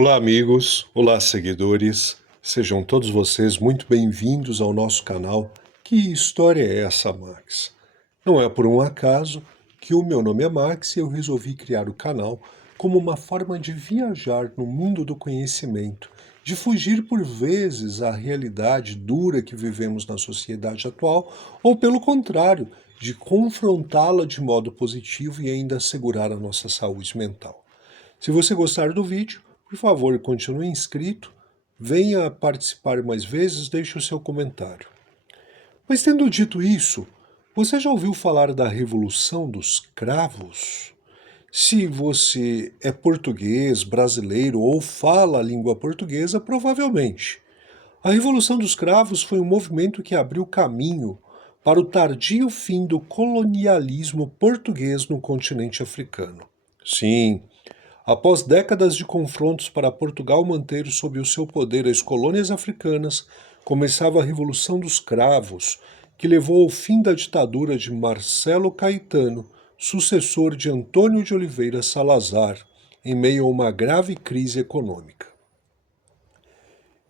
Olá, amigos, olá, seguidores, sejam todos vocês muito bem-vindos ao nosso canal. Que história é essa, Max? Não é por um acaso que o meu nome é Max e eu resolvi criar o canal como uma forma de viajar no mundo do conhecimento, de fugir por vezes à realidade dura que vivemos na sociedade atual, ou pelo contrário, de confrontá-la de modo positivo e ainda assegurar a nossa saúde mental. Se você gostar do vídeo, por favor, continue inscrito, venha participar mais vezes, deixe o seu comentário. Mas tendo dito isso, você já ouviu falar da Revolução dos Cravos? Se você é português, brasileiro ou fala a língua portuguesa, provavelmente. A Revolução dos Cravos foi um movimento que abriu caminho para o tardio fim do colonialismo português no continente africano. Sim, após décadas de confrontos para Portugal manter sob o seu poder as colônias africanas, começava a Revolução dos Cravos, que levou ao fim da ditadura de Marcelo Caetano, sucessor de Antônio de Oliveira Salazar, em meio a uma grave crise econômica.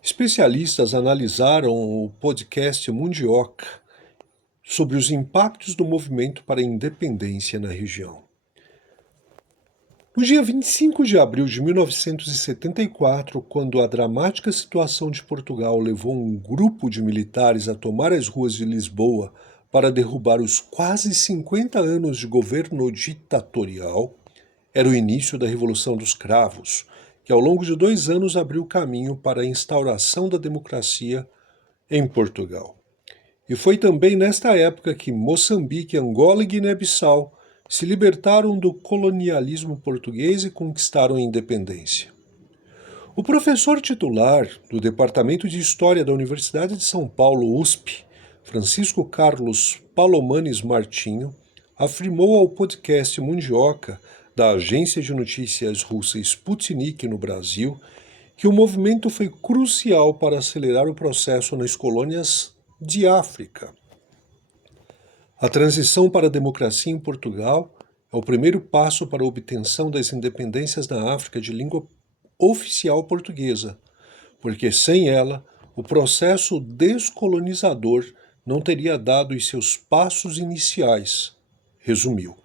Especialistas analisaram o podcast Mundioca sobre os impactos do movimento para a independência na região. No dia 25 de abril de 1974, quando a dramática situação de Portugal levou um grupo de militares a tomar as ruas de Lisboa para derrubar os quase 50 anos de governo ditatorial, era o início da Revolução dos Cravos, que ao longo de 2 anos abriu caminho para a instauração da democracia em Portugal. E foi também nesta época que Moçambique, Angola e Guiné-Bissau se libertaram do colonialismo português e conquistaram a independência. O professor titular do Departamento de História da Universidade de São Paulo, USP, Francisco Carlos Palomanes Martinho, afirmou ao podcast Mundioca, da agência de notícias russa Sputnik no Brasil, que o movimento foi crucial para acelerar o processo nas colônias de África. A transição para a democracia em Portugal é o primeiro passo para a obtenção das independências na África de língua oficial portuguesa, porque sem ela, o processo descolonizador não teria dado os seus passos iniciais, resumiu.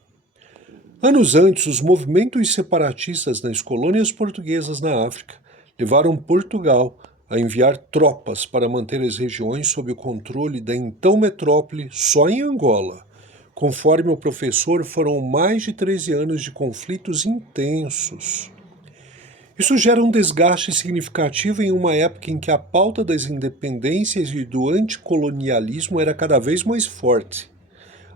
Anos antes, os movimentos separatistas nas colônias portuguesas na África levaram Portugal a enviar tropas para manter as regiões sob o controle da então metrópole só em Angola. Conforme o professor, foram mais de 13 anos de conflitos intensos. Isso gera um desgaste significativo em uma época em que a pauta das independências e do anticolonialismo era cada vez mais forte.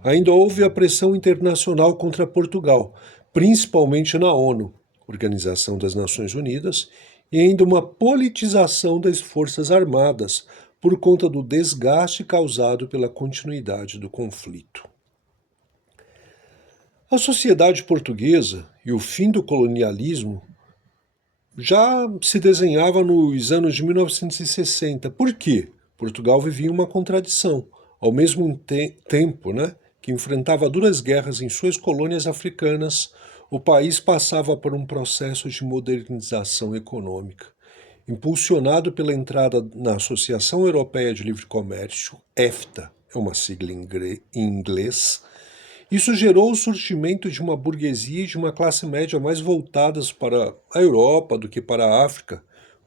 Ainda houve a pressão internacional contra Portugal, principalmente na ONU, Organização das Nações Unidas, e ainda uma politização das Forças Armadas, por conta do desgaste causado pela continuidade do conflito. A sociedade portuguesa e o fim do colonialismo já se desenhava nos anos de 1960. Por quê? Portugal vivia uma contradição. Ao mesmo tempo, que enfrentava duras guerras em suas colônias africanas, o país passava por um processo de modernização econômica. Impulsionado pela entrada na Associação Europeia de Livre Comércio, EFTA, é uma sigla em inglês, isso gerou o surgimento de uma burguesia e de uma classe média mais voltadas para a Europa do que para a África,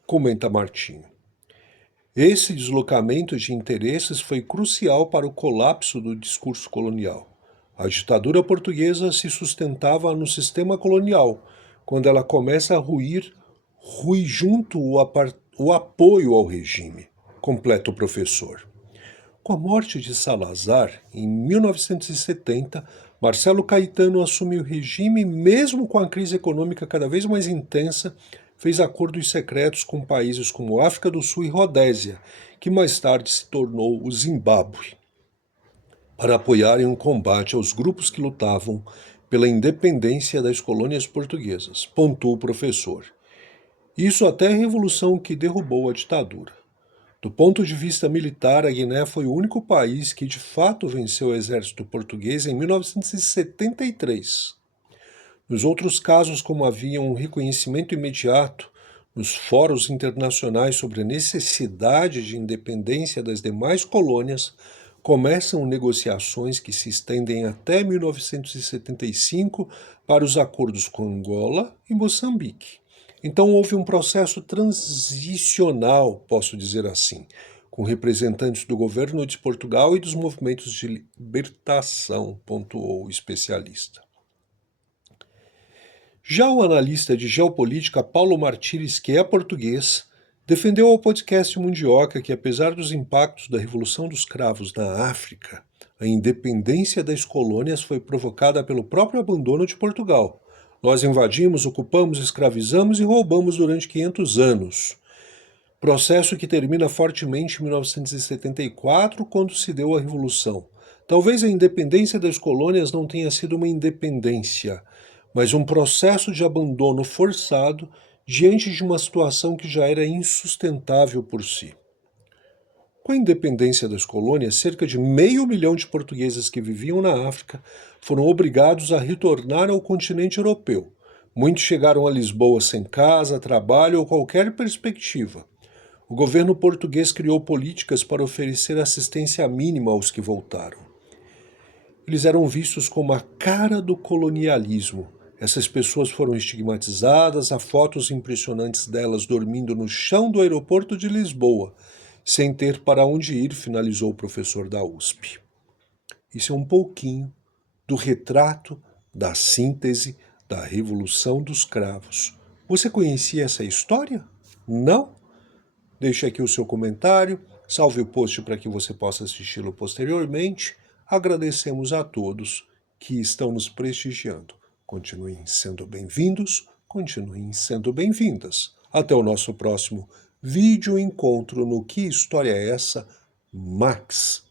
comenta Martinho. Esse deslocamento de interesses foi crucial para o colapso do discurso colonial. A ditadura portuguesa se sustentava no sistema colonial. Quando ela começa a ruir, rui junto o apoio ao regime, completa o professor. Com a morte de Salazar, em 1970, Marcelo Caetano assumiu o regime mesmo com a crise econômica cada vez mais intensa, fez acordos secretos com países como África do Sul e Rodésia, que mais tarde se tornou o Zimbábue, para apoiarem um combate aos grupos que lutavam pela independência das colônias portuguesas, pontuou o professor. Isso até a revolução que derrubou a ditadura. Do ponto de vista militar, a Guiné foi o único país que de fato venceu o exército português em 1973. Nos outros casos, como havia um reconhecimento imediato nos fóruns internacionais sobre a necessidade de independência das demais colônias, começam negociações que se estendem até 1975 para os acordos com Angola e Moçambique. Então houve um processo transicional, posso dizer assim, com representantes do governo de Portugal e dos movimentos de libertação, pontuou o especialista. Já o analista de geopolítica Paulo Martires, que é português, defendeu ao podcast Mundioca que, apesar dos impactos da Revolução dos Cravos na África, a independência das colônias foi provocada pelo próprio abandono de Portugal. Nós invadimos, ocupamos, escravizamos e roubamos durante 500 anos. Processo que termina fortemente em 1974, quando se deu a Revolução. Talvez a independência das colônias não tenha sido uma independência, mas um processo de abandono forçado diante de uma situação que já era insustentável por si. Com a independência das colônias, cerca de 500.000 de portugueses que viviam na África foram obrigados a retornar ao continente europeu. Muitos chegaram a Lisboa sem casa, trabalho ou qualquer perspectiva. O governo português criou políticas para oferecer assistência mínima aos que voltaram. Eles eram vistos como a cara do colonialismo. Essas pessoas foram estigmatizadas, há fotos impressionantes delas dormindo no chão do aeroporto de Lisboa, sem ter para onde ir, finalizou o professor da USP. Isso é um pouquinho do retrato da síntese da Revolução dos Cravos. Você conhecia essa história? Não? Deixe aqui o seu comentário, salve o post para que você possa assisti-lo posteriormente. Agradecemos a todos que estão nos prestigiando. Continuem sendo bem-vindos, continuem sendo bem-vindas. Até o nosso próximo vídeo encontro no Que História é Essa? Max.